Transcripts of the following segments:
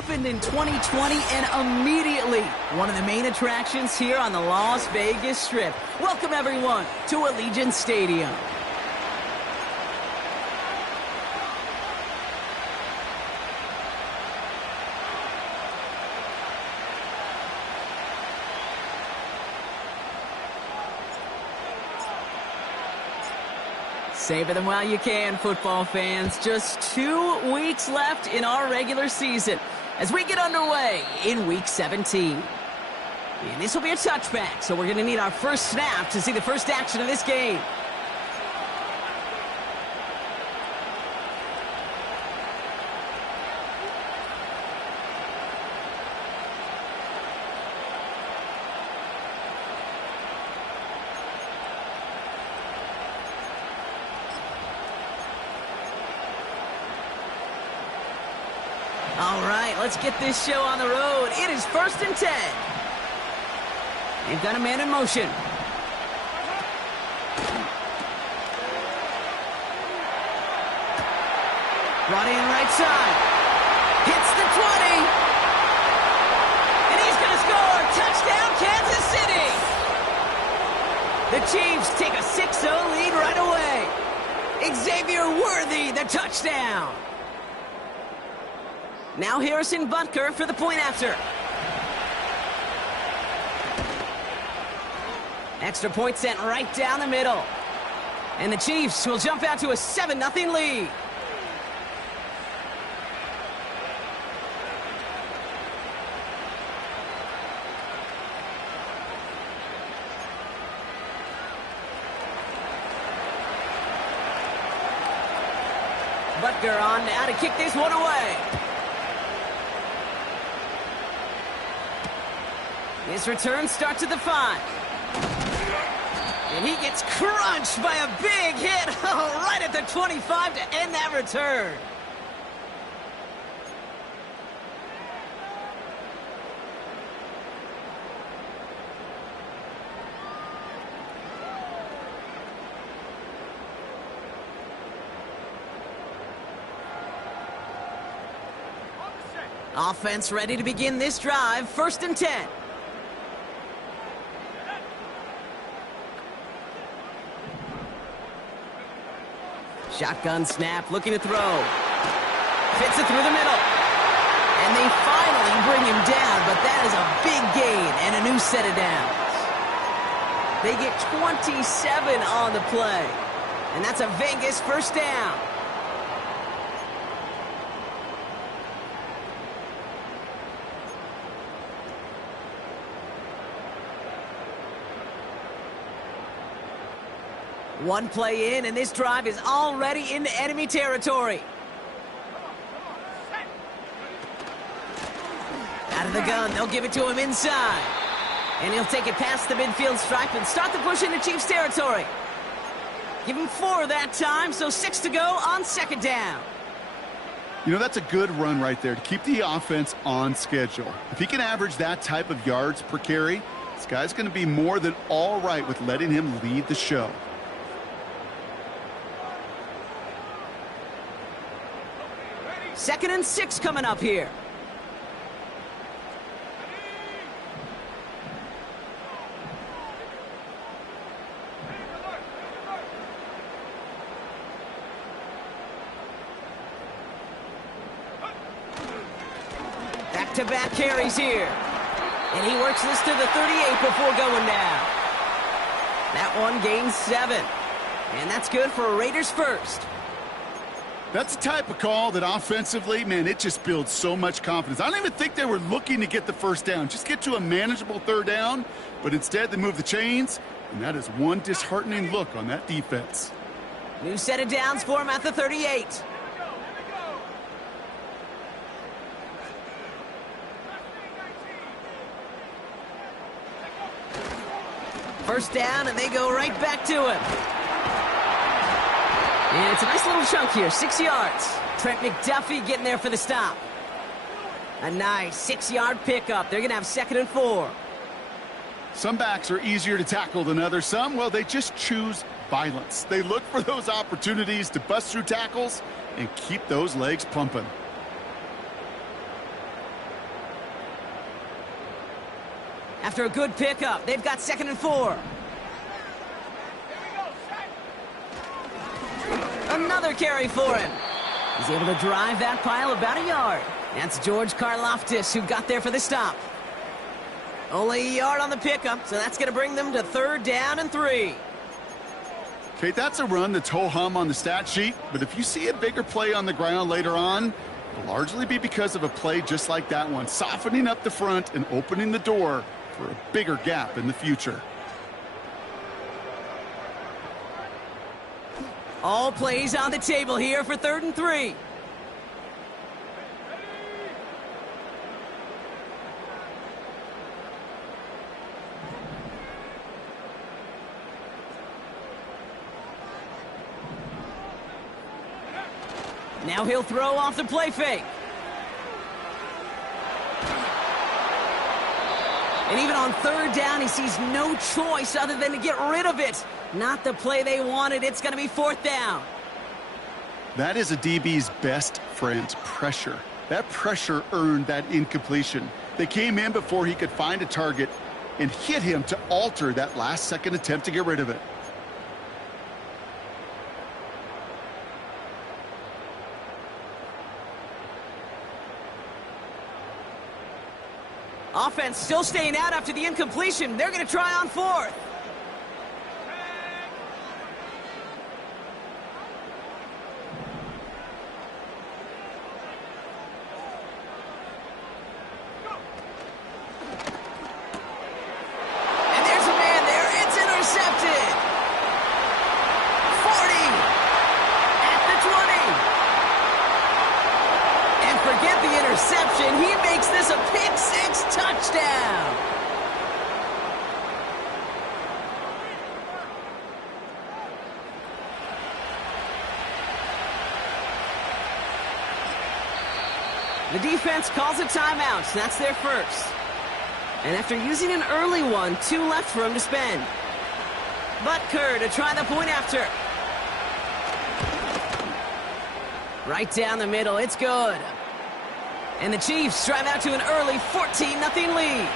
opened in 2020 and immediately one of the main attractions here on the Las Vegas Strip. Welcome, everyone, to Allegiant Stadium. Savor them while you can, football fans. Just 2 weeks left in our regular season as we get underway in Week 17. And this will be a touchback, so we're going to need our first snap to see the first action of this game. All right, let's get this show on the road. It is 1st and 10. They've got a man in motion. Brought in right side. Hits the 20. And he's going to score. Touchdown, Kansas City. The Chiefs take a 6-0 lead right away. Xavier Worthy, the touchdown. Now Harrison Butker for the point after. Extra point sent right down the middle. And the Chiefs will jump out to a 7-0 lead. Butker on now to kick this one away. His return starts at the 5. And he gets crunched by a big hit right at the 25 to end that return. Offense ready to begin this drive. 1st and 10. Shotgun snap, looking to throw. Fits it through the middle. And they finally bring him down, but that is a big gain and a new set of downs. They get 27 on the play. And that's a Vegas first down. One play in, and this drive is already into enemy territory. Out of the gun, they'll give it to him inside. And he'll take it past the midfield stripe and start the push into Chiefs territory. Give him 4 that time, so 6 to go on 2nd down. You know, that's a good run right there to keep the offense on schedule. If he can average that type of yards per carry, this guy's going to be more than all right with letting him lead the show. Second and 6 coming up here. Back-to-back carries here. And he works this to the 38 before going down. That one gains 7. And that's good for a Raiders first. That's the type of call that offensively, man, it just builds so much confidence. I don't even think they were looking to get the first down. Just get to a manageable 3rd down, but instead they move the chains, and that is one disheartening look on that defense. New set of downs for him at the 38. First down, and they go right back to him. And it's a nice little chunk here, 6 yards. Trent McDuffie getting there for the stop. A nice 6-yard pickup. They're going to have 2nd and 4. Some backs are easier to tackle than others. Some, well, they just choose violence. They look for those opportunities to bust through tackles and keep those legs pumping. After a good pickup, they've got 2nd and 4. Another carry for him. He's able to drive that pile about a yard. That's George Karlaftis who got there for the stop. Only a yard on the pickup, so that's going to bring them to 3rd down and 3. Kate, that's a run that's ho-hum on the stat sheet, but if you see a bigger play on the ground later on, it'll largely be because of a play just like that one, softening up the front and opening the door for a bigger gap in the future. All plays on the table here for 3rd and 3. Now he'll throw off the play fake. And even on 3rd down, he sees no choice other than to get rid of it. Not the play they wanted. It's going to be 4th down. That is a DB's best friend, pressure. That pressure earned that incompletion. They came in before he could find a target and hit him to alter that last-second attempt to get rid of it. Offense still staying out after the incompletion. They're going to try on 4th. And there's a man there. It's intercepted. 40. At the 20. And forget the interception. He makes this a pick-6 touchdown. The defense calls a timeout, so that's their first. And after using an early one, 2 left for him to spend. Butker to try the point after. Right down the middle, it's good. And the Chiefs drive out to an early 14-0 lead.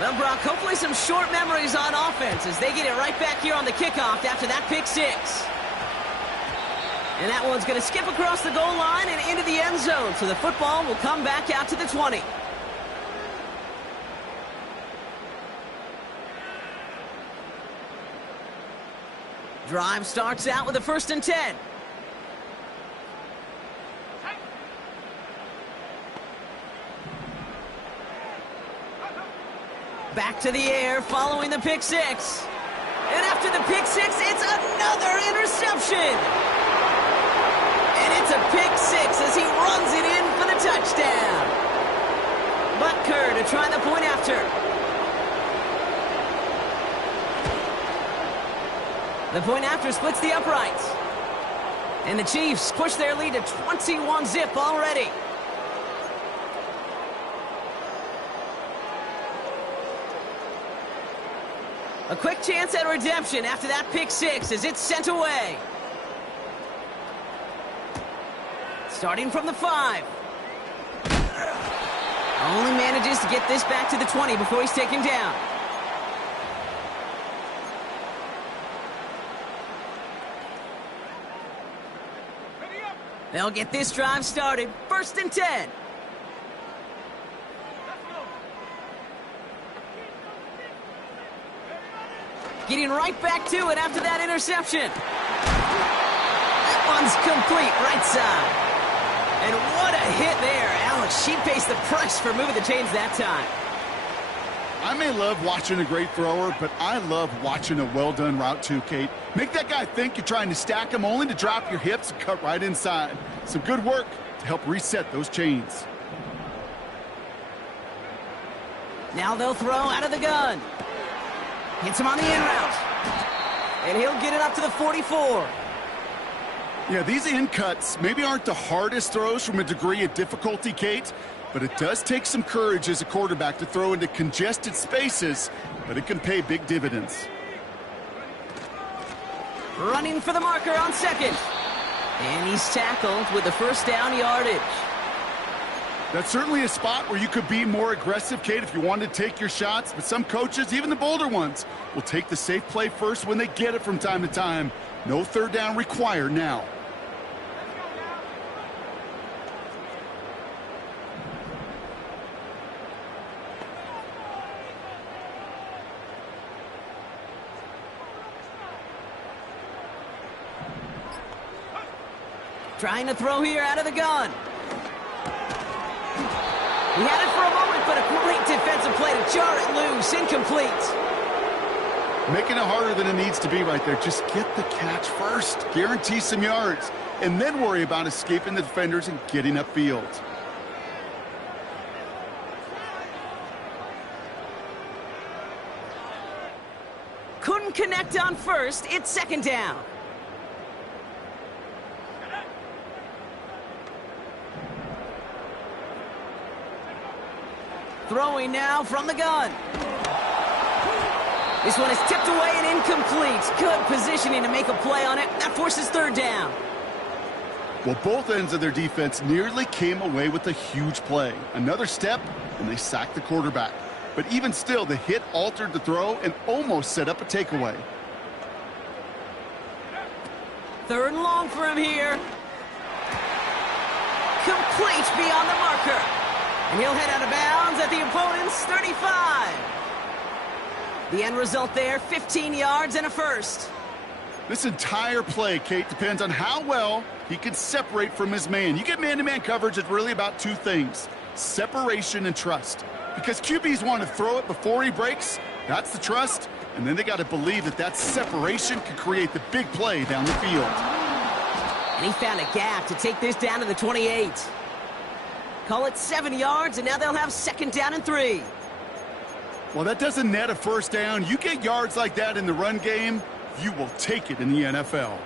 Well, Brock, hopefully some short memories on offense as they get it right back here on the kickoff after that pick-6. And that one's going to skip across the goal line and into the end zone, so the football will come back out to the 20. Drive starts out with a 1st and 10. Back to the air following the pick-6. And after the pick-6, it's another interception. And it's a pick-6 as he runs it in for the touchdown. Butker to try the point after. The point after splits the uprights. And the Chiefs push their lead to 21-0 already. A quick chance at redemption after that pick-6 as it's sent away. Starting from the 5. Only manages to get this back to the 20 before he's taken down. They'll get this drive started. 1st and 10. Getting right back to it after that interception. That one's complete right side. And what a hit there. Alex, she faced the price for moving the chains that time. I may love watching a great thrower, but I love watching a well-done route too, Kate. Make that guy think you're trying to stack him only to drop your hips and cut right inside. Some good work to help reset those chains. Now they'll throw out of the gun. Hits him on the in route. And he'll get it up to the 44. Yeah, these in cuts maybe aren't the hardest throws from a degree of difficulty, Kate, but it does take some courage as a quarterback to throw into congested spaces, but it can pay big dividends. Running for the marker on 2nd. And he's tackled with the first down yardage. That's certainly a spot where you could be more aggressive, Kate, if you wanted to take your shots. But some coaches, even the bolder ones, will take the safe play first when they get it from time to time. No third down required now. Trying to throw here out of the gun. He had it for a moment, but a great defensive play to jar it loose. Incomplete. Making it harder than it needs to be right there. Just get the catch first. Guarantee some yards. And then worry about escaping the defenders and getting upfield. Couldn't connect on first. It's second down. Throwing now from the gun. This one is tipped away and incomplete. Good positioning to make a play on it. That forces third down. Well, both ends of their defense nearly came away with a huge play. Another step, and they sacked the quarterback. But even still, the hit altered the throw and almost set up a takeaway. Third and long for him here. Complete beyond the marker. And he'll head out of bounds at the opponent's 35. The end result there, 15 yards and a first. This entire play, Kate, depends on how well he can separate from his man. You get man-to-man coverage, it's really about two things: separation and trust. Because QBs want to throw it before he breaks. That's the trust. And then they got to believe that that separation can create the big play down the field. And he found a gap to take this down to the 28. Call it 7 yards, and now they'll have second down and 3. Well, that doesn't net a first down. You get yards like that in the run game, you will take it in the NFL.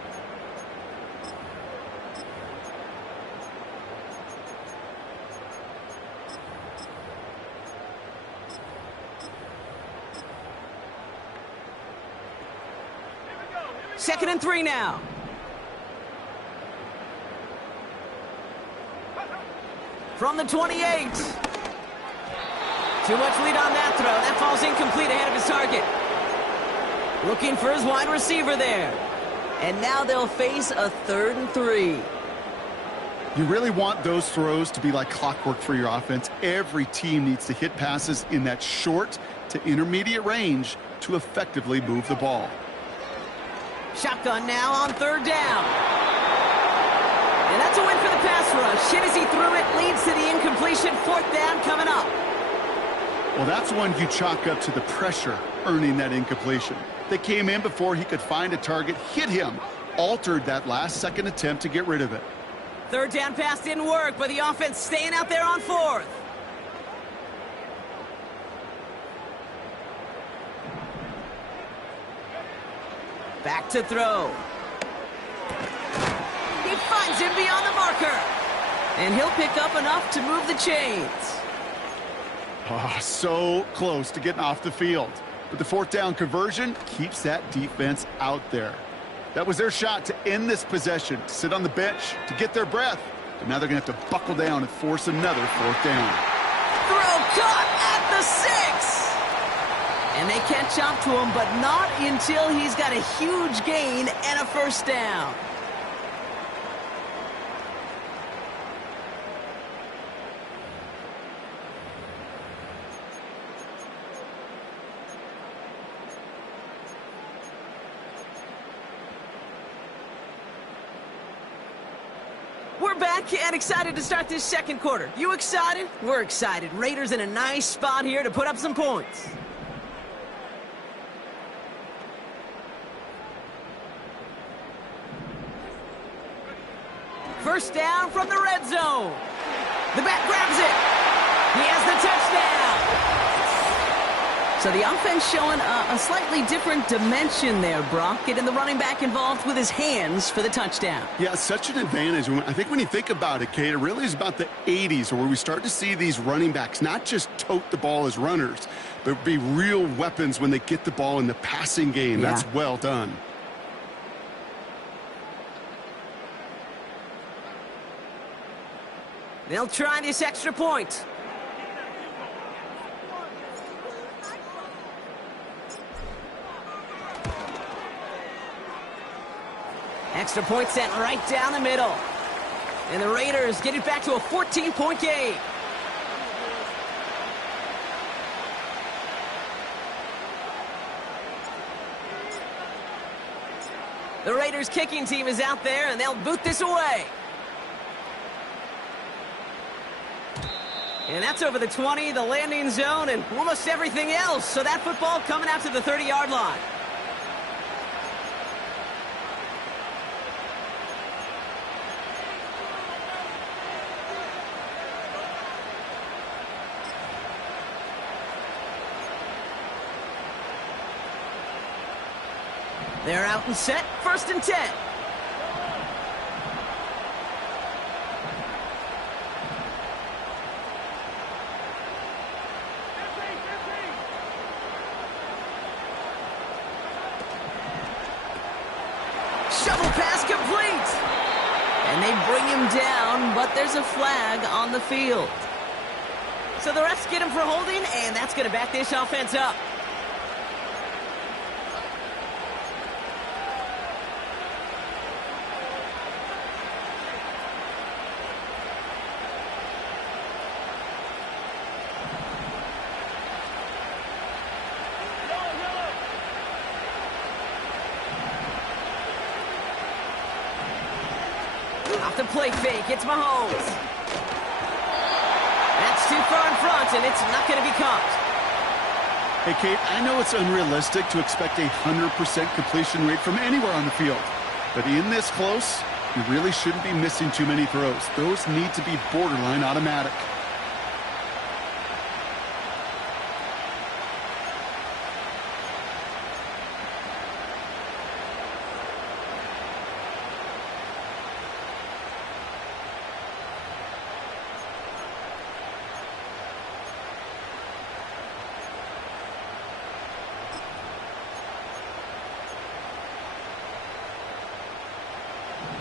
Second and 3 now. From the 28. Too much lead on that throw. That falls incomplete ahead of his target. Looking for his wide receiver there. And now they'll face a 3rd and 3. You really want those throws to be like clockwork for your offense. Every team needs to hit passes in that short to intermediate range to effectively move the ball. Shotgun now on 3rd down. And that's a win for the pass rush. Hit as he threw it, leads to the incompletion. 4th down coming up. Well, that's one you chalk up to the pressure earning that incompletion. They came in before he could find a target, hit him, altered that last-second attempt to get rid of it. 3rd down pass didn't work, but the offense staying out there on 4th. Back to throw. He finds him beyond the marker. And he'll pick up enough to move the chains. Oh, so close to getting off the field. But the 4th down conversion keeps that defense out there. That was their shot to end this possession, to sit on the bench, to get their breath. But now they're going to have to buckle down and force another 4th down. Throw caught at the 6. And they catch up to him, but not until he's got a huge gain and a 1st down. We're back and excited to start this second quarter. You excited? We're excited. Raiders in a nice spot here to put up some points. First down from the red zone. The back grabs it. He has the touchdown. So the offense showing a slightly different dimension there, Brock. Getting the running back involved with his hands for the touchdown. Yeah, such an advantage. I think when you think about it, Kate, it really is about the 80s where we start to see these running backs not just tote the ball as runners, but be real weapons when they get the ball in the passing game. Yeah. That's well done. They'll try this extra point. Extra point sent right down the middle. And the Raiders get it back to a 14-point game. The Raiders kicking team is out there, and they'll boot this away. And that's over the 20, the landing zone, and almost everything else. So that football coming out to the 30-yard line. They're out and set, 1st and 10. Shovel pass complete. And they bring him down, but there's a flag on the field. So the refs get him for holding, and that's going to back this offense up. Off the play fake, it's Mahomes. That's too far in front, and it's not going to be caught. Hey, Kate, I know it's unrealistic to expect a 100% completion rate from anywhere on the field. But in this close, you really shouldn't be missing too many throws. Those need to be borderline automatic.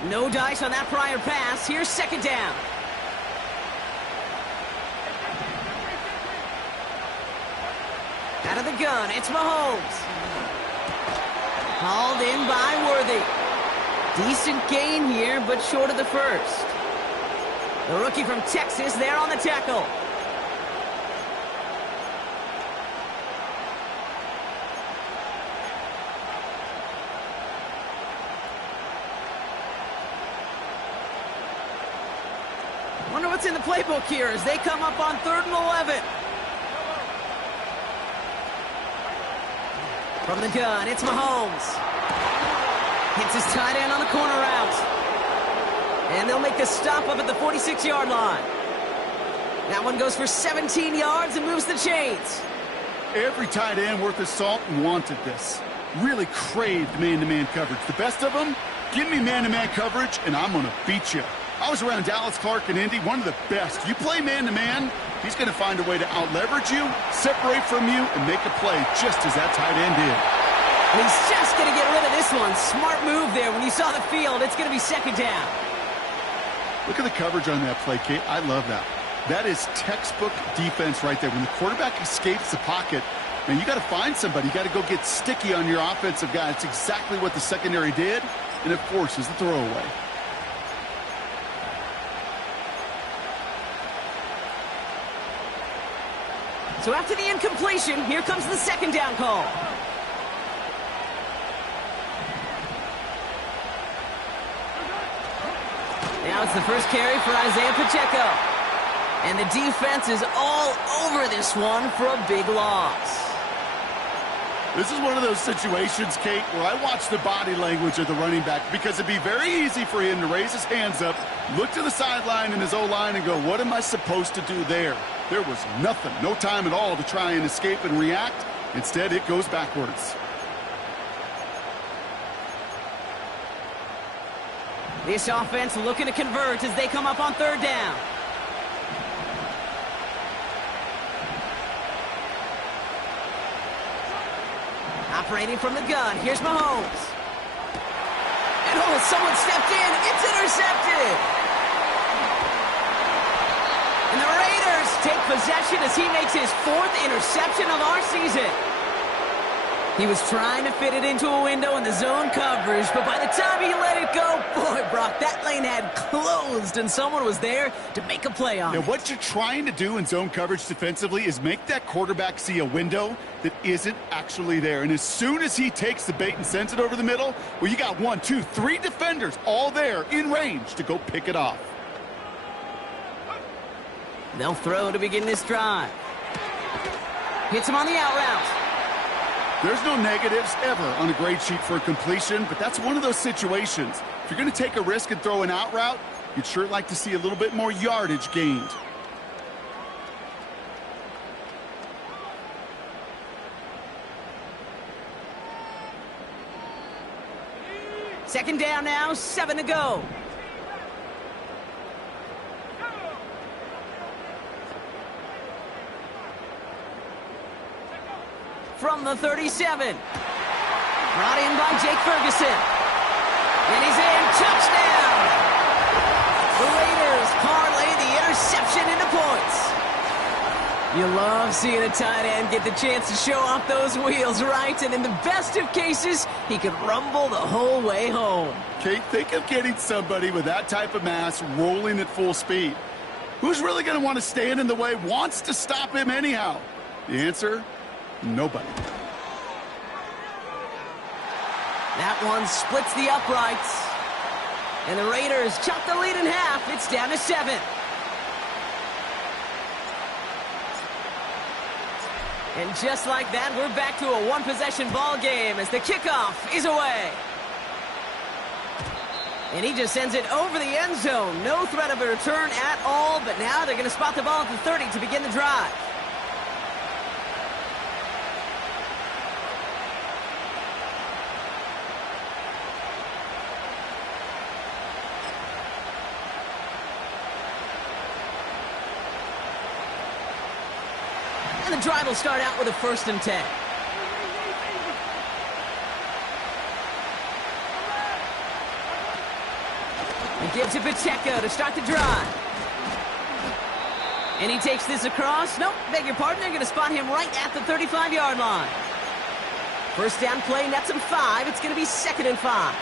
No dice on that prior pass. Here's 2nd down. Out of the gun, it's Mahomes. Hauled in by Worthy. Decent gain here, but short of the first. The rookie from Texas there on the tackle. Wonder what's in the playbook here as they come up on 3rd and 11. From the gun, it's Mahomes. Hits his tight end on the corner route. And they'll make the stop up at the 46-yard line. That one goes for 17 yards and moves the chains. Every tight end worth his salt wanted this. Really craved man-to-man coverage. The best of them, give me man-to-man coverage and I'm going to beat you. I was around Dallas Clark and Indy, one of the best. You play man-to-man, he's going to find a way to out-leverage you, separate from you, and make a play just as that tight end did. And he's just going to get rid of this one. Smart move there. When you saw the field, it's going to be 2nd down. Look at the coverage on that play, Kate. I love that. That is textbook defense right there. When the quarterback escapes the pocket, man, you got to find somebody. You got to go get sticky on your offensive guy. It's exactly what the secondary did, and it forces the throwaway. So after the incompletion, here comes the 2nd down call. Now it's the first carry for Isaiah Pacheco. And the defense is all over this one for a big loss. This is one of those situations, Kate, where I watch the body language of the running back because it'd be very easy for him to raise his hands up, look to the sideline in his O-line and go, what am I supposed to do there? There was nothing, no time at all to try and escape and react. Instead, it goes backwards. This offense looking to convert as they come up on 3rd down. Operating from the gun, here's Mahomes. And oh, someone stepped in, it's intercepted! take possession as he makes his 4th interception of our season. He was trying to fit it into a window in the zone coverage, but by the time he let it go, boy, Brock, that lane had closed, and someone was there to make a play on it. What you're trying to do in zone coverage defensively is make that quarterback see a window that isn't actually there. And as soon as he takes the bait and sends it over the middle, well, you got 1, 2, 3 defenders all there in range to go pick it off. They'll throw to begin this drive. Hits him on the out route. There's no negatives ever on a grade sheet for a completion, but that's one of those situations. If you're going to take a risk and throw an out route, you'd sure like to see a little bit more yardage gained. Second down now, 7 to go. From the 37. Brought in by Jake Ferguson. And he's in. Touchdown! The Raiders parlay the interception into points. You love seeing a tight end get the chance to show off those wheels, right? And in the best of cases, he could rumble the whole way home. Kate, think of getting somebody with that type of mass rolling at full speed. Who's really going to want to stand in the way, wants to stop him anyhow? The answer? Nobody. That one splits the uprights. And the Raiders chop the lead in half. It's down to 7. And just like that, we're back to a one-possession ball game as the kickoff is away. And he just sends it over the end zone. No threat of a return at all, but now they're going to spot the ball at the 30 to begin the drive. And the drive will start out with a 1st and 10. He gives it Pacheco to start the drive. And he takes this across. Nope, beg your pardon. They're going to spot him right at the 35-yard line. First down play, nets him 5. It's going to be 2nd and 5.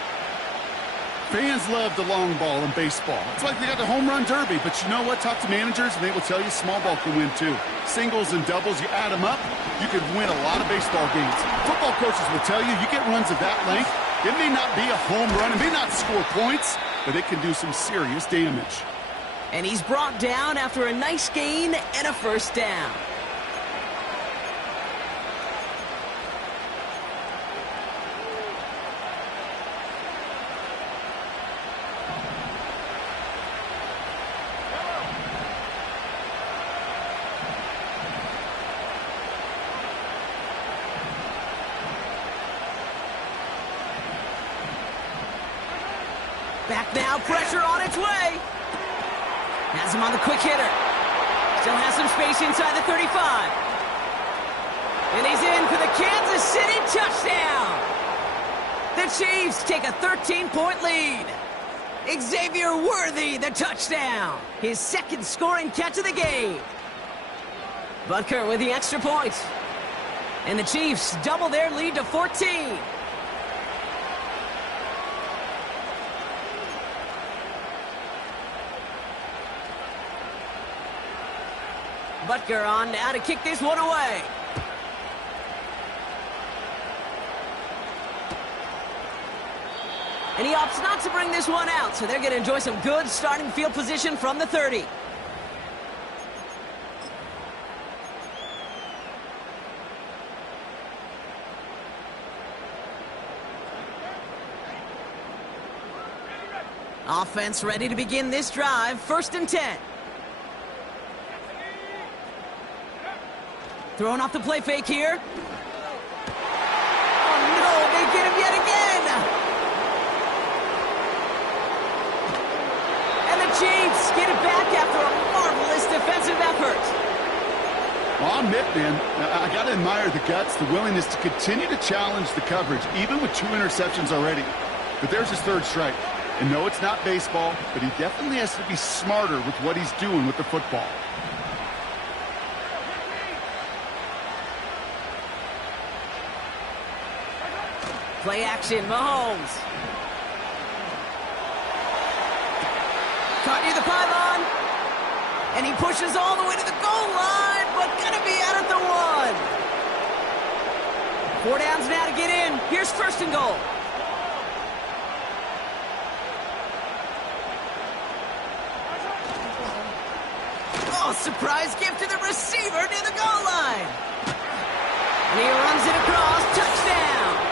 Fans love the long ball in baseball. It's like they got the home run derby, but you know what? Talk to managers, and they will tell you small ball can win too. Singles and doubles, you add them up, you could win a lot of baseball games. Football coaches will tell you, you get runs of that length, it may not be a home run, it may not score points, but it can do some serious damage. And he's brought down after a nice gain and a 1st down. Back now, pressure on its way. Has him on the quick hitter. Still has some space inside the 35. And he's in for the Kansas City touchdown. The Chiefs take a 13-point lead. Xavier Worthy, the touchdown. His 2nd scoring catch of the game. Butker with the extra point. And the Chiefs double their lead to 14. Butker on now to kick this one away. And he opts not to bring this one out, so they're going to enjoy some good starting field position from the 30. Offense ready to begin this drive. 1st and 10. Throwing off the play fake here. Oh, no, they get him yet again. And the Chiefs get it back after a marvelous defensive effort. Well, I'll admit, man, I got to admire the guts, the willingness to continue to challenge the coverage, even with 2 interceptions already. But there's his 3rd strike. And no, it's not baseball, but he definitely has to be smarter with what he's doing with the football. Play action, Mahomes. Caught near the pylon. And he pushes all the way to the goal line, but gonna be out at the 1. 4 downs now to get in. Here's 1st and goal. Oh, surprise gift to the receiver near the goal line. And he runs it across. Touchdown.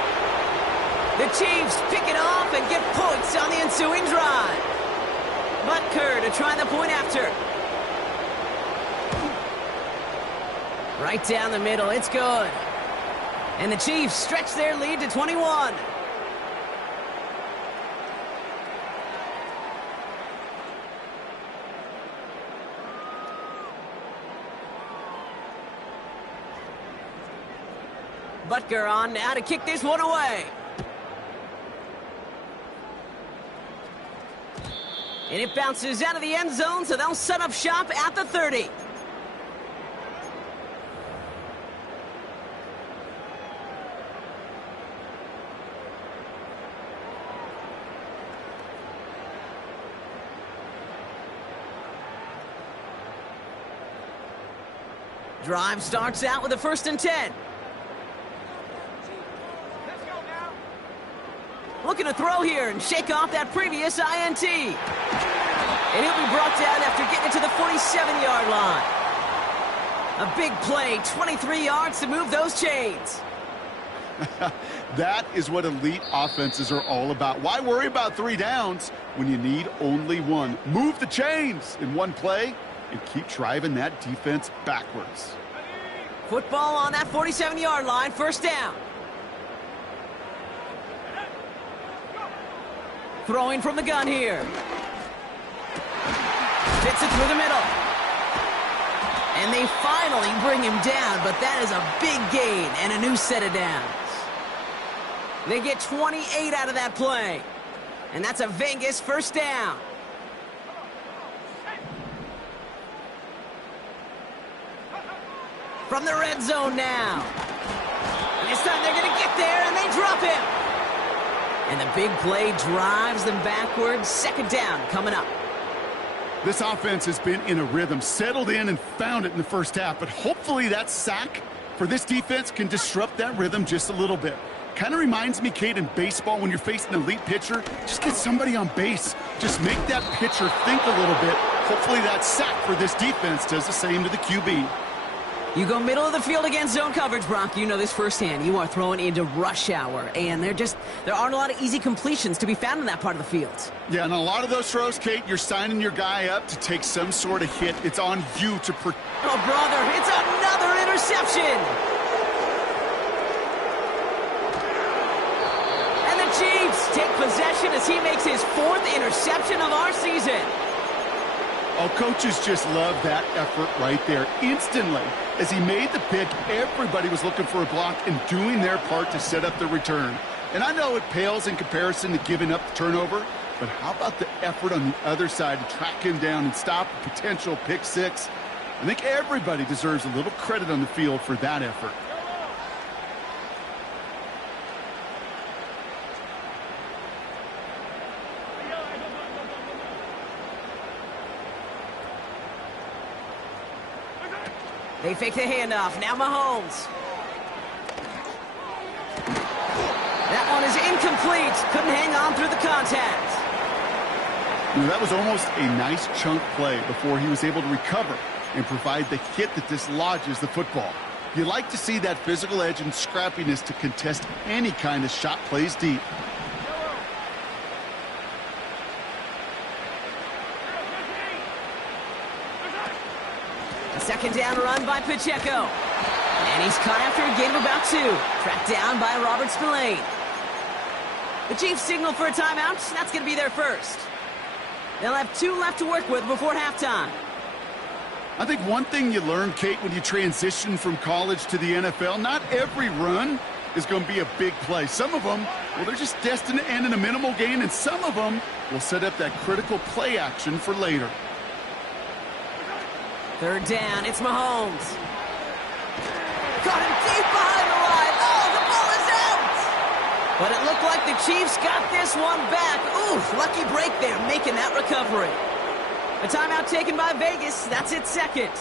The Chiefs pick it off and get points on the ensuing drive. Butker to try the point after. Right down the middle. It's good. And the Chiefs stretch their lead to 21. Butker on now to kick this one away. And it bounces out of the end zone, so they'll set up shop at the 30. Drive starts out with a 1st and 10. Looking to throw here and shake off that previous INT. And he'll be brought down after getting it to the 47-yard line. A big play, 23 yards to move those chains. That is what elite offenses are all about. Why worry about 3 downs when you need only 1? Move the chains in one play and keep driving that defense backwards. Football on that 47-yard line, 1st down. Throwing from the gun here. Fits it through the middle. And they finally bring him down, but that is a big gain and a new set of downs. They get 28 out of that play. And that's a Vegas 1st down. From the red zone now. And this time they're going to get there, and they drop him. And the big play drives them backwards. 2nd down coming up. This offense has been in a rhythm, settled in and found it in the 1st half. But hopefully that sack for this defense can disrupt that rhythm just a little bit. Kind of reminds me, Kate, in baseball when you're facing an elite pitcher, just get somebody on base. Just make that pitcher think a little bit. Hopefully that sack for this defense does the same to the QB. You go middle of the field against zone coverage, Brock. You know this firsthand. You are throwing into rush hour, and there aren't a lot of easy completions to be found in that part of the field. Yeah, and a lot of those throws, Kate, you're signing your guy up to take some sort of hit. It's on you to protect. Oh, brother, it's another interception. And the Chiefs take possession as he makes his 4th interception of our season. Oh, coaches just love that effort right there. Instantly, as he made the pick, everybody was looking for a block and doing their part to set up the return. And I know it pales in comparison to giving up the turnover, but how about the effort on the other side to track him down and stop a potential pick 6? I think everybody deserves a little credit on the field for that effort. They fake the handoff. Now Mahomes. That one is incomplete. Couldn't hang on through the contact. You know, that was almost a nice chunk play before he was able to recover and provide the hit that dislodges the football. You like to see that physical edge and scrappiness to contest any kind of shot plays deep. A 2nd down run by Pacheco. And he's caught after a gain of about 2. Tracked down by Robert Spillane. The Chiefs signal for a timeout. That's going to be their 1st. They'll have 2 left to work with before halftime. I think one thing you learn, Kate, when you transition from college to the NFL, not every run is going to be a big play. Some of them, well, they're just destined to end in a minimal gain, and some of them will set up that critical play action for later. 3rd down, it's Mahomes. Got him deep behind the line. Oh, the ball is out! But it looked like the Chiefs got this one back. Ooh, lucky break there, making that recovery. A timeout taken by Vegas. That's its second.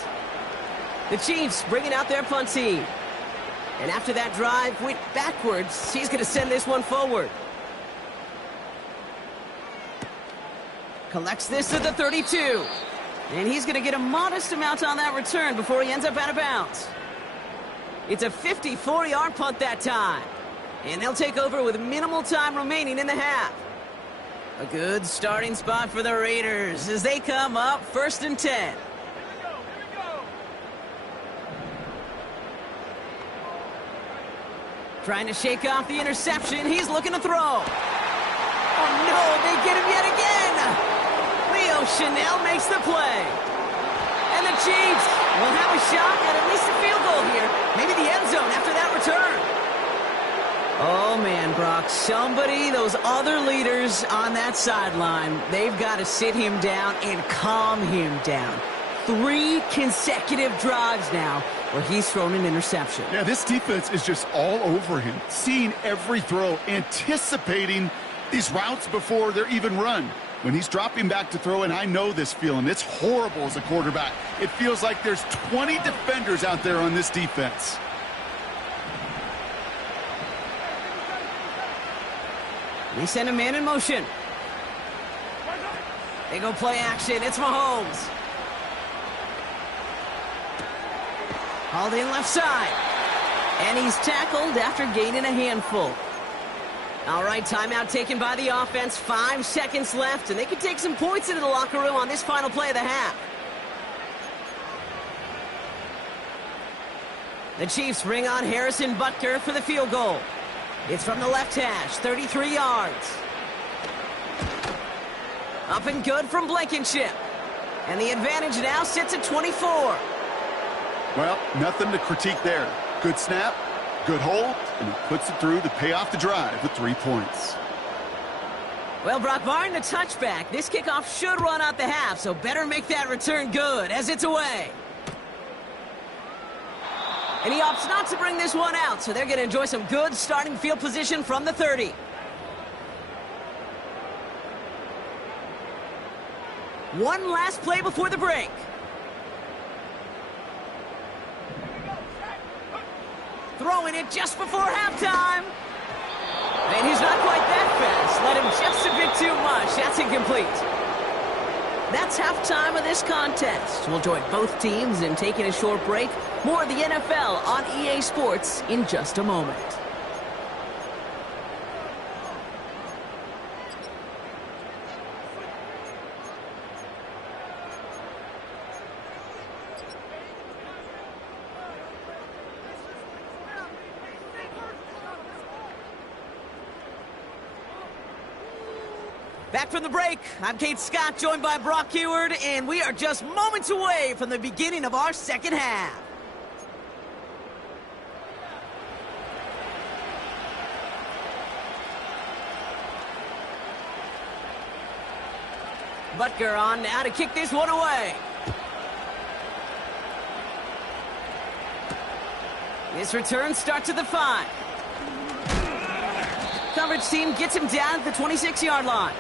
The Chiefs bringing out their punt team. And after that drive went backwards, he's going to send this one forward. Collects this at the 32. And he's going to get a modest amount on that return before he ends up out of bounds. It's a 54-yard punt that time. And they'll take over with minimal time remaining in the half. A good starting spot for the Raiders as they come up 1st and 10. Trying to shake off the interception. He's looking to throw. Oh, no, they get him yet again. Leo Chanel makes the play. And the Chiefs will have a shot at least a field goal here. Maybe the end zone after that return. Oh, man, Brock, those other leaders on that sideline, they've got to sit him down and calm him down. 3 consecutive drives now where he's thrown an interception. Yeah, this defense is just all over him, seeing every throw, anticipating these routes before they're even run. When he's dropping back to throw, and I know this feeling, it's horrible as a quarterback. It feels like there's 20 defenders out there on this defense. They send a man in motion. They go play action. It's Mahomes. Hauled in left side. And he's tackled after gaining a handful. All right, timeout taken by the offense. 5 seconds left, and they can take some points into the locker room on this final play of the half. The Chiefs bring on Harrison Butker for the field goal. It's from the left hash, 33 yards. Up and good from Blankenship. And the advantage now sits at 24. Well, nothing to critique there. Good snap, good hold, and he puts it through to pay off the drive with 3 points. Well, Brock, barring the touchback, this kickoff should run out the half, so better make that return good as it's away. And he opts not to bring this one out, so they're going to enjoy some good starting field position from the 30. One last play before the break. Throwing it just before halftime. And he's not quite that fast. Let him just a bit too much. That's incomplete. That's halftime of this contest. We'll join both teams in taking a short break. More of the NFL on EA Sports in just a moment. Back from the break, I'm Kate Scott, joined by Brock Heward, and we are just moments away from the beginning of our second half. Butker on now to kick this one away. This return starts at the 5. Coverage team gets him down at the 26-yard line.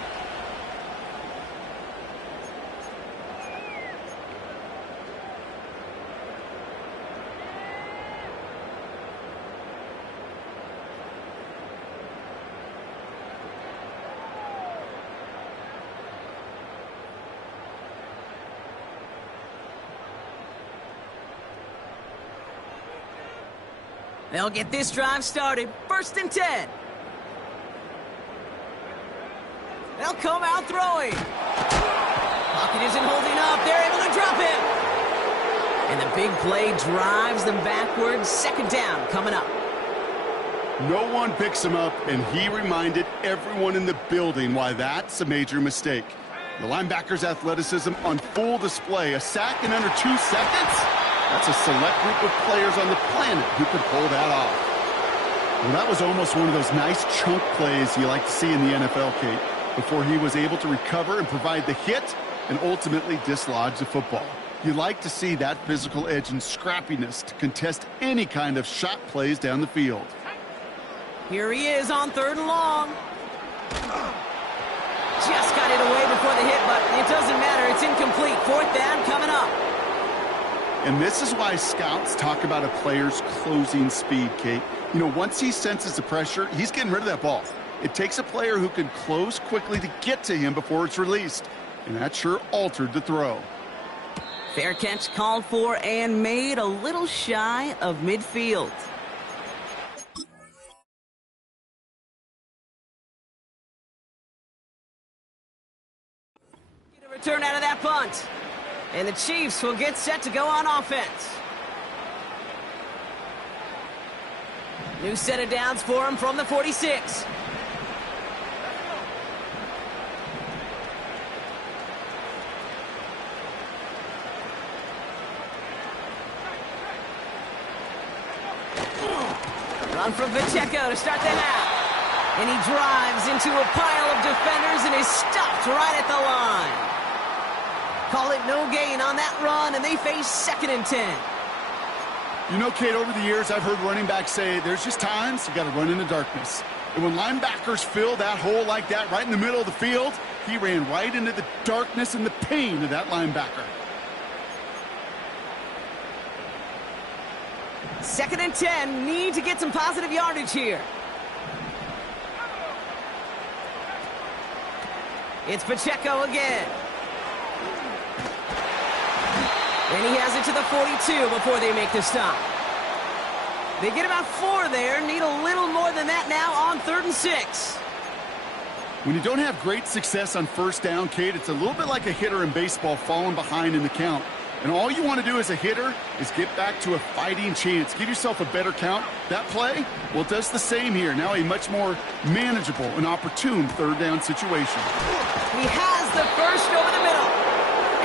They'll get this drive started. 1st and 10. They'll come out throwing. Pocket isn't holding up. They're able to drop him. And the big play drives them backwards. 2nd down coming up. No one picks him up, and he reminded everyone in the building why that's a major mistake. The linebacker's athleticism on full display. A sack in under 2 seconds? That's a select group of players on the planet who could pull that off. Well, that was almost one of those nice chunk plays you like to see in the NFL, Kate, before he was able to recover and provide the hit and ultimately dislodge the football. You like to see that physical edge and scrappiness to contest any kind of shot plays down the field. Here he is on 3rd and long. Just got it away before the hit, but it doesn't matter. It's incomplete. 4th down coming up. And this is why scouts talk about a player's closing speed, Kate. You know, once he senses the pressure, he's getting rid of that ball. It takes a player who can close quickly to get to him before it's released. And that sure altered the throw. Fair catch called for and made a little shy of midfield. Return out of that punt. And the Chiefs will get set to go on offense. New set of downs for him from the 46. Run from Pacheco to start the half. And he drives into a pile of defenders and is stopped right at the line. Call it no gain on that run, and they face 2nd and 10. You know, Kate, over the years, I've heard running backs say there's just times you got to run in the darkness. And when linebackers fill that hole like that right in the middle of the field, he ran right into the darkness and the pain of that linebacker. 2nd and 10, need to get some positive yardage here. It's Pacheco again. And he has it to the 42 before they make the stop. They get about 4 there, need a little more than that now on 3rd and 6. When you don't have great success on 1st down, Kate, it's a little bit like a hitter in baseball falling behind in the count. And all you want to do as a hitter is get back to a fighting chance. Give yourself a better count. That play, well, it does the same here. Now a much more manageable and opportune 3rd down situation. He has the first over the middle.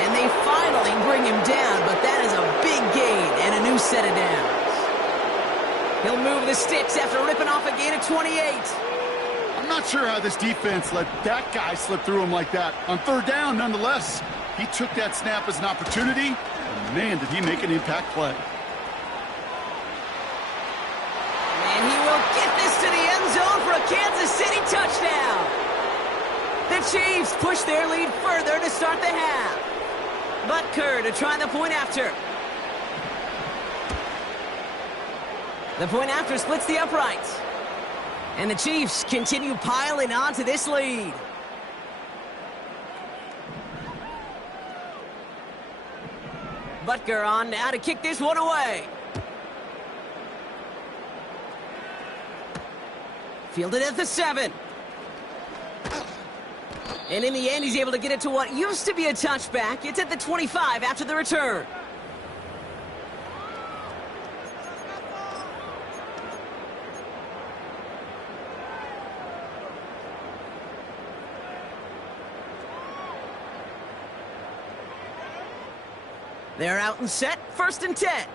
And they finally bring him down, but that is a big gain and a new set of downs. He'll move the sticks after ripping off a gain of 28. I'm not sure how this defense let that guy slip through him like that. On 3rd down, nonetheless, he took that snap as an opportunity, and man, did he make an impact play. And he will get this to the end zone for a Kansas City touchdown. The Chiefs push their lead further to start the half. Butker to try the point after. The point after splits the uprights. And the Chiefs continue piling on to this lead. Butker on now to kick this one away. Fielded at the 7. And in the end, he's able to get it to what used to be a touchback. It's at the 25 after the return. They're out and set. 1st and 10.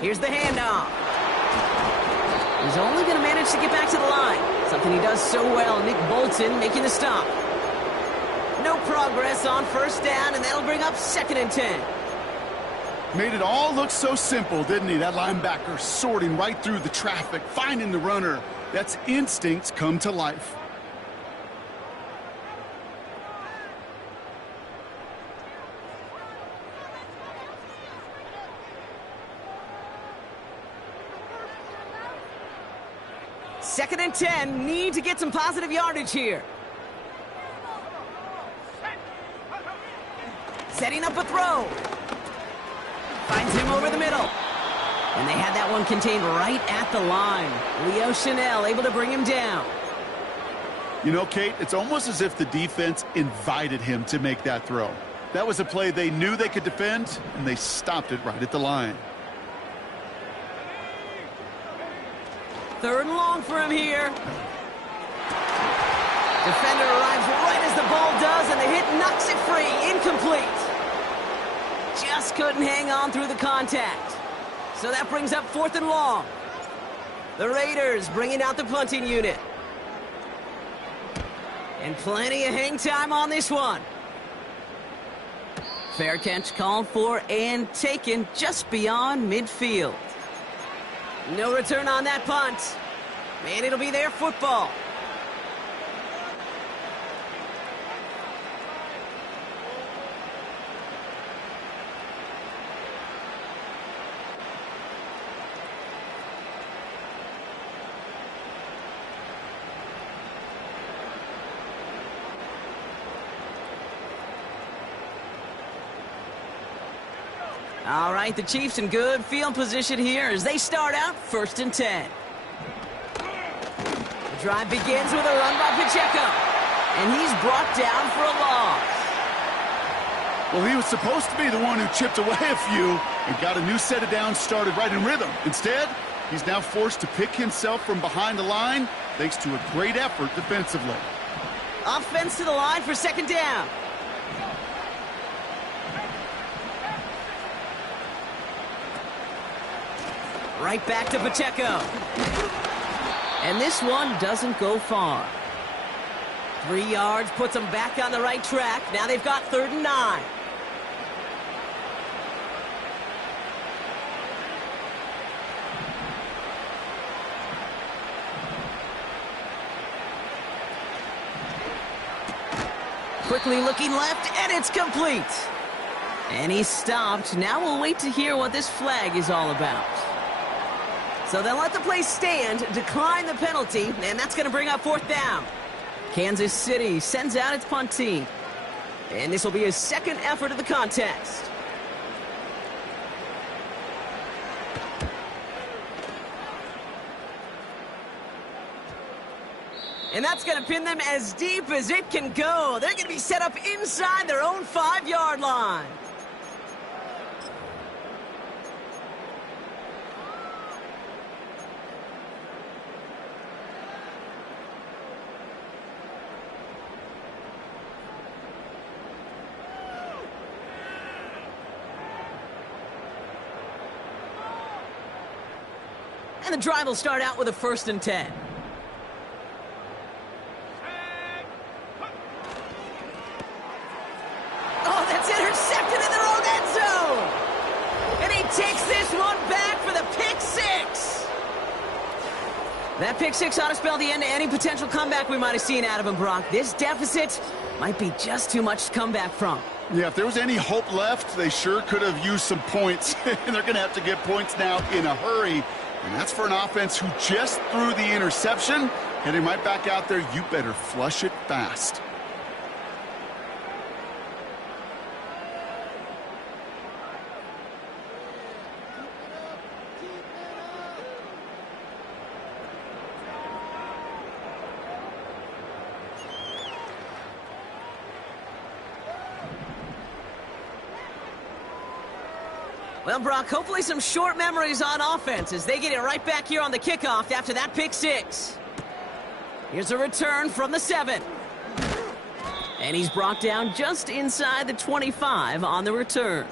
Here's the handoff. He's only going to manage to get back to the line. Something he does so well. Nick Bolton making the stop. No progress on 1st down, and that'll bring up 2nd and 10. Made it all look so simple, didn't he? That linebacker sorting right through the traffic, finding the runner. That's instincts come to life. Second and 10, need to get some positive yardage here. Setting up a throw. Finds him over the middle. And they had that one contained right at the line. Leo Chanel able to bring him down. You know, Kate, it's almost as if the defense invited him to make that throw. That was a play they knew they could defend, and they stopped it right at the line. 3rd and long for him here. Defender arrives right as the ball does, and the hit knocks it free. Incomplete. Just couldn't hang on through the contact. So that brings up 4th and long. The Raiders bringing out the punting unit. And plenty of hang time on this one. Fair catch called for and taken just beyond midfield. No return on that punt. And it'll be their football. All right, the Chiefs in good field position here as they start out 1st and 10. The drive begins with a run by Pacheco, and he's brought down for a loss. Well, he was supposed to be the one who chipped away a few and got a new set of downs started right in rhythm. Instead, he's now forced to pick himself from behind the line thanks to a great effort defensively. Offense to the line for 2nd down. Right back to Pacheco. And this one doesn't go far. 3 yards puts them back on the right track. Now they've got 3rd and 9. Quickly looking left, and it's complete. And he's stopped. Now we'll wait to hear what this flag is all about. So they'll let the play stand, decline the penalty, and that's going to bring up 4th down. Kansas City sends out its punt team. And this will be his 2nd effort of the contest. And that's going to pin them as deep as it can go. They're going to be set up inside their own 5-yard line. And the drive will start out with a 1st and 10. Oh, that's intercepted in their own end zone. And he takes this one back for the pick 6. That pick 6 ought to spell the end to any potential comeback we might have seen out of him, Brock. This deficit might be just too much to come back from. Yeah, if there was any hope left, they sure could have used some points. And they're going to have to get points now in a hurry. And that's for an offense who just threw the interception. Heading right back out there, you better flush it fast. Well, Brock, hopefully some short memories on offense as they get it right back here on the kickoff after that pick 6. Here's a return from the 7. And he's brought down just inside the 25 on the return.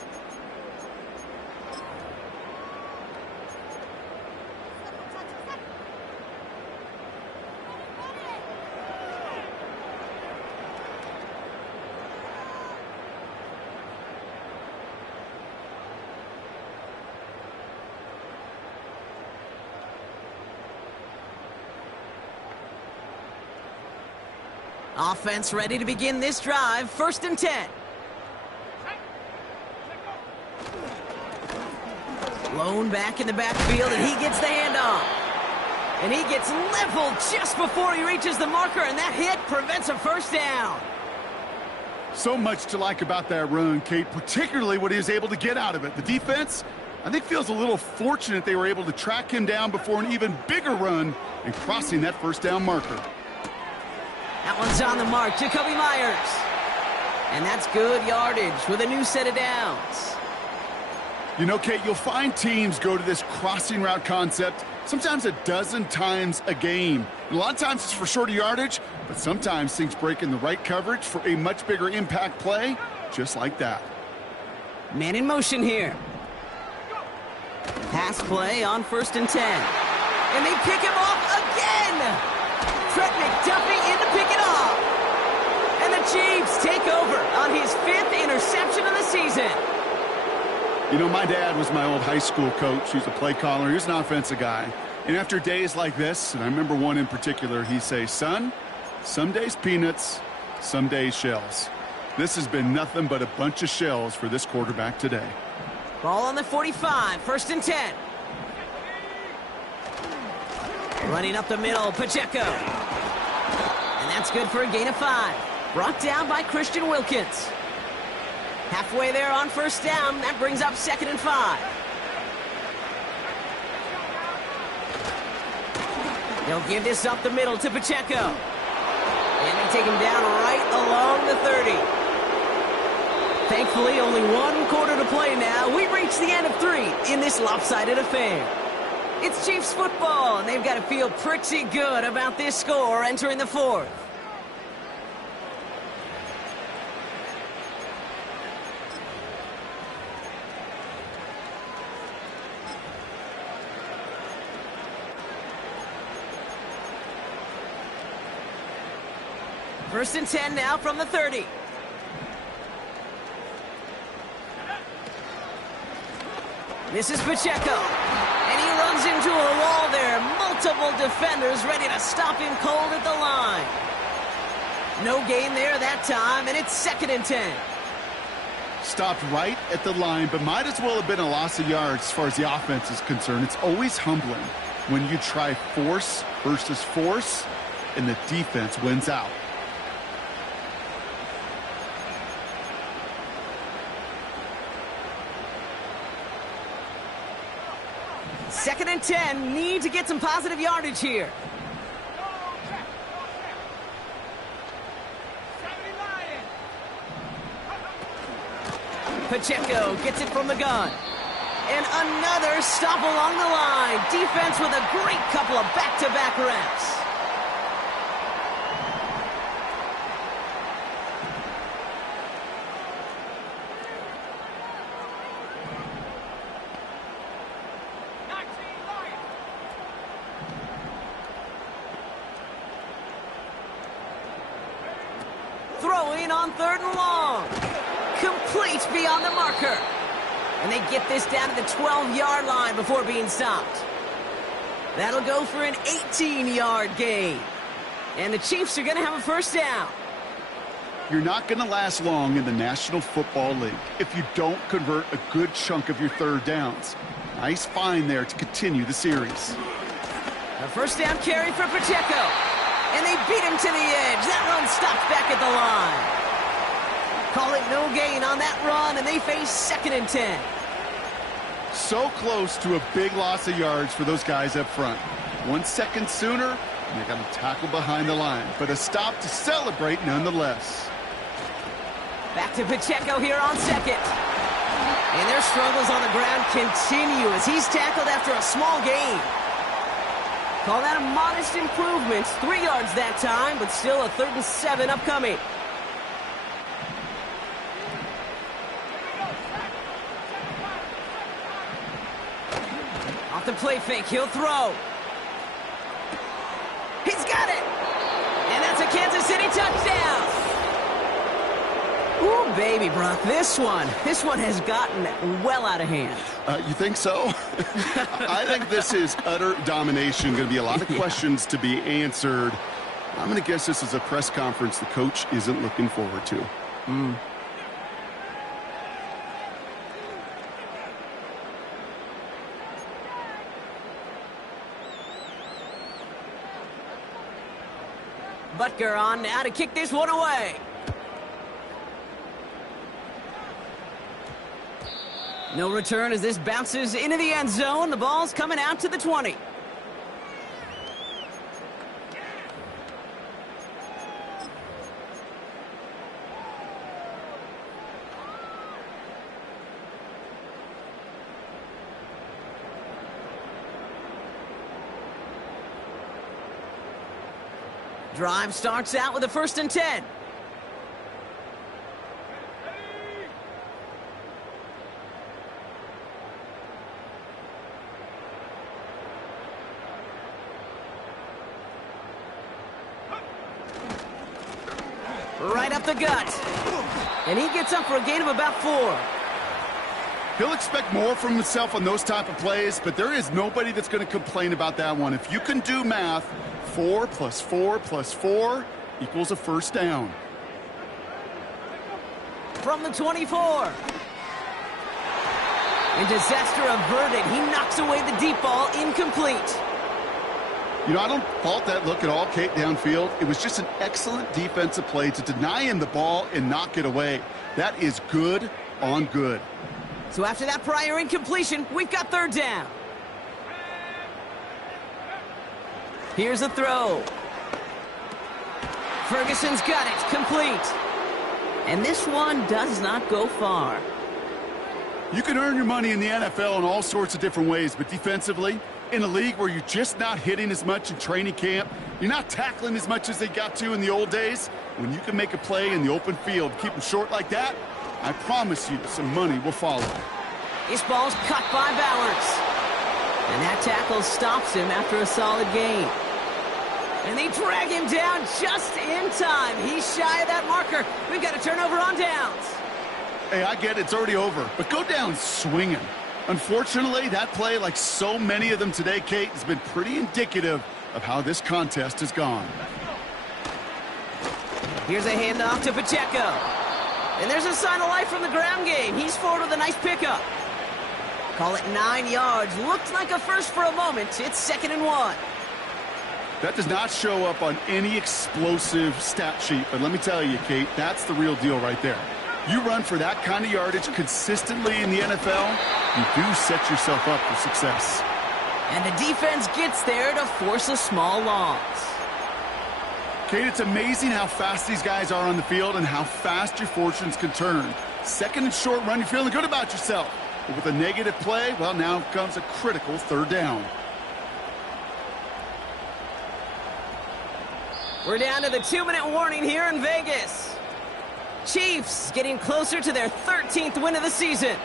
Offense ready to begin this drive. 1st and 10. Lone back in the backfield, and he gets the handoff. And he gets leveled just before he reaches the marker, and that hit prevents a 1st down. So much to like about that run, Kate, particularly what he was able to get out of it. The defense, I think, feels a little fortunate they were able to track him down before an even bigger run and crossing that 1st down marker. That one's on the mark, Jacoby Myers. And that's good yardage with a new set of downs. You know, Kate, you'll find teams go to this crossing route concept sometimes a dozen times a game. And a lot of times it's for shorter yardage, but sometimes things break in the right coverage for a much bigger impact play, just like that. Man in motion here. Pass play on 1st and 10. And they pick him off again! Trent McDuffie in to pick it off. And the Chiefs take over on his 5th interception of the season. You know, my dad was my old high school coach. He was a play caller. He was an offensive guy. And after days like this, and I remember one in particular, he'd say, son, some days peanuts, some days shells. This has been nothing but a bunch of shells for this quarterback today. Ball on the 45, 1st and 10. Running up the middle, Pacheco. And that's good for a gain of 5. Brought down by Christian Wilkins. Halfway there on 1st down, that brings up 2nd and 5. They'll give this up the middle to Pacheco. And they take him down right along the 30. Thankfully, only 1 quarter to play now. We reach the end of 3 in this lopsided affair. It's Chiefs football, and they've got to feel pretty good about this score entering the 4th. First and 10 now from the 30. This is Pacheco. And he runs into a wall there. Multiple defenders ready to stop him cold at the line. No gain there that time, and it's 2nd and 10. Stopped right at the line, but might as well have been a loss of yards as far as the offense is concerned. It's always humbling when you try force versus force, and the defense wins out. Second and 10, need to get some positive yardage here. Pacheco gets it from the gun. And another stop along the line. Defense with a great couple of back-to-back reps. Throwing on 3rd and long. Complete beyond the marker. And they get this down to the 12-yard line before being stopped. That'll go for an 18-yard gain. And the Chiefs are going to have a 1st down. You're not going to last long in the National Football League if you don't convert a good chunk of your 3rd downs. Nice find there to continue the series. A 1st down carry for Pacheco. And they beat him to the edge. That run stopped back at the line. Call it no gain on that run, and they face 2nd and 10. So close to a big loss of yards for those guys up front. 1 second sooner, and they got to tackle behind the line. But a stop to celebrate nonetheless. Back to Pacheco here on 2nd. And their struggles on the ground continue as he's tackled after a small gain. Call that a modest improvement. 3 yards that time, but still a 3rd and 7 upcoming. Off the play fake, he'll throw. He's got it! And that's a Kansas City touchdown! Ooh, baby, Brock, this one has gotten well out of hand. You think so? I think this is utter domination. Going to be a lot of questions to be answered. I'm going to guess this is a press conference the coach isn't looking forward to. Butker on now to kick this one away. No return as this bounces into the end zone. The ball's coming out to the 20. Drive starts out with a 1st and 10. Right up the gut. And he gets up for a gain of about 4. He'll expect more from himself on those type of plays, but there is nobody that's going to complain about that one. If you can do math, 4 plus 4 plus 4 equals a first down. From the 24. And disaster averted. He knocks away the deep ball, incomplete. You know, I don't fault that look at all, Kate, downfield. It was just an excellent defensive play to deny him the ball and knock it away. That is good on good. So after that prior incompletion, we've got third down. Here's a throw. Ferguson's got it, complete. And this one does not go far. You can earn your money in the NFL in all sorts of different ways, but defensively, in a league where you're just not hitting as much in training camp, you're not tackling as much as they got to in the old days, when you can make a play in the open field, keep them short like that, I promise you some money will follow. This ball's cut by Bowers. And that tackle stops him after a solid gain. And they drag him down just in time. He's shy of that marker. We've got a turnover on downs. Hey, I get it, it's already over, but go down swinging. Unfortunately, that play, like so many of them today, Kate, has been pretty indicative of how this contest has gone. Here's a handoff to Pacheco. And there's a sign of life from the ground game. He's forward with a nice pickup. Call it 9 yards. Looked like a first for a moment. It's 2nd and 1. That does not show up on any explosive stat sheet, but let me tell you, Kate, that's the real deal right there. You run for that kind of yardage consistently in the NFL, you do set yourself up for success. And the defense gets there to force a small loss. Kate, it's amazing how fast these guys are on the field and how fast your fortunes can turn. 2nd and short run, you're feeling good about yourself. But with a negative play, well, now comes a critical third down. We're down to the 2-minute warning here in Vegas. Chiefs getting closer to their 13th win of the season.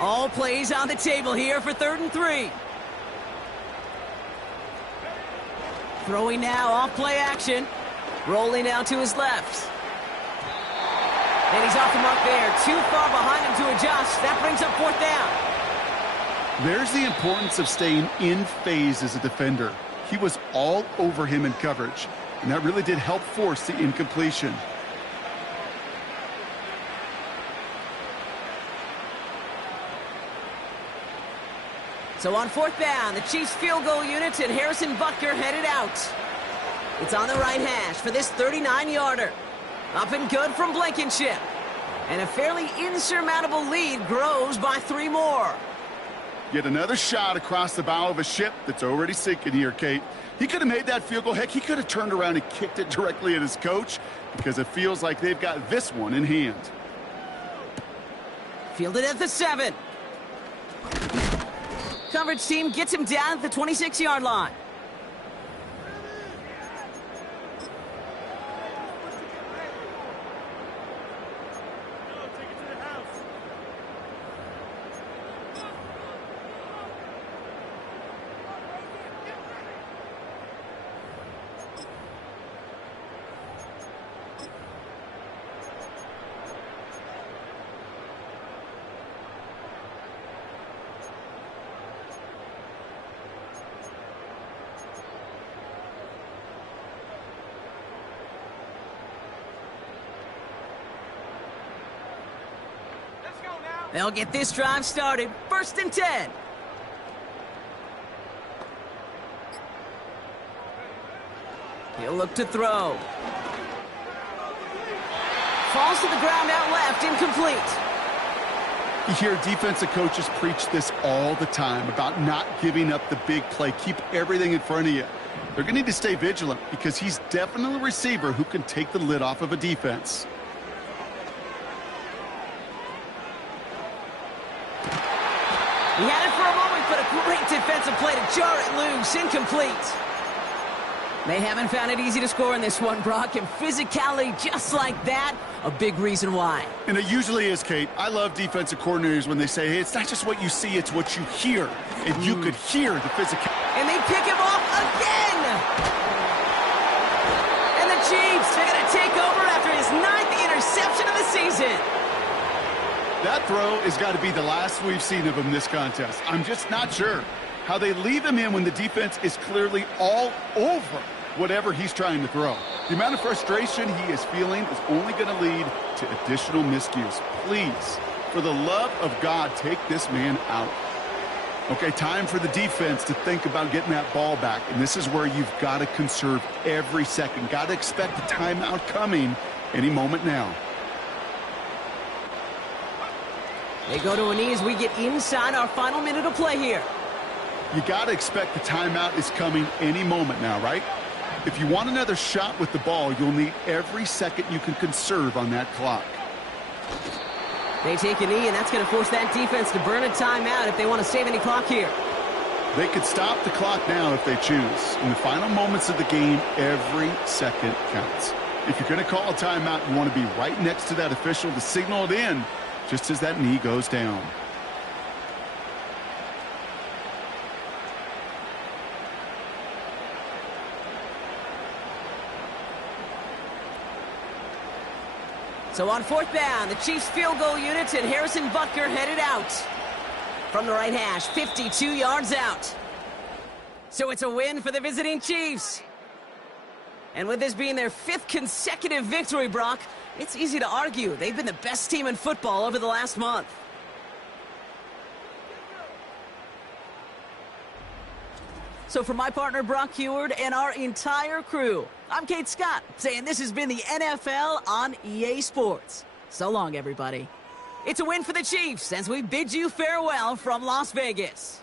All plays on the table here for 3rd and 3. Throwing now off play action. Rolling out to his left. And he's off the mark there. Too far behind him to adjust. That brings up 4th down. There's the importance of staying in phase as a defender. He was all over him in coverage, and that really did help force the incompletion. So on 4th down, the Chiefs field goal unit and Harrison Butker headed out. It's on the right hash for this 39-yarder. Up and good from Blankenship. And a fairly insurmountable lead grows by 3 more. Yet another shot across the bow of a ship that's already sinking here, Kate. He could have made that field goal. Heck, he could have turned around and kicked it directly at his coach because it feels like they've got this one in hand. Fielded at the 7. Coverage team gets him down at the 26-yard line. They'll get this drive started. 1st and 10. He'll look to throw. Falls to the ground out left, incomplete. You hear defensive coaches preach this all the time about not giving up the big play. Keep everything in front of you. They're going to need to stay vigilant because he's definitely a receiver who can take the lid off of a defense. He had it for a moment, but a great defensive play to jar it loose. Incomplete. They haven't found it easy to score in this one, Brock, and physicality just like that, a big reason why. And it usually is, Kate. I love defensive coordinators when they say, hey, it's not just what you see, it's what you hear. And you could hear the physicality. And they pick him off again! And the Chiefs, they're going to take over after his 9th interception of the season. That throw has got to be the last we've seen of him this contest. I'm just not sure how they leave him in when the defense is clearly all over whatever he's trying to throw. The amount of frustration he is feeling is only going to lead to additional miscues. Please, for the love of God, take this man out. Okay, time for the defense to think about getting that ball back, and this is where you've got to conserve every second. Got to expect the timeout coming any moment now. They go to a knee as we get inside our final minute of play here. You got to expect the timeout is coming any moment now, right? If you want another shot with the ball, you'll need every second you can conserve on that clock. They take a knee, and that's going to force that defense to burn a timeout if they want to save any clock here. They could stop the clock now if they choose. In the final moments of the game, every second counts. If you're going to call a timeout, you want to be right next to that official to signal it in just as that knee goes down. So on 4th down, the Chiefs field goal units and Harrison Butker headed out. From the right hash, 52 yards out. So it's a win for the visiting Chiefs. And with this being their 5th consecutive victory, Brock, it's easy to argue they've been the best team in football over the last month. So for my partner, Brock Heward, and our entire crew, I'm Kate Scott, saying this has been the NFL on EA Sports. So long, everybody. It's a win for the Chiefs as we bid you farewell from Las Vegas.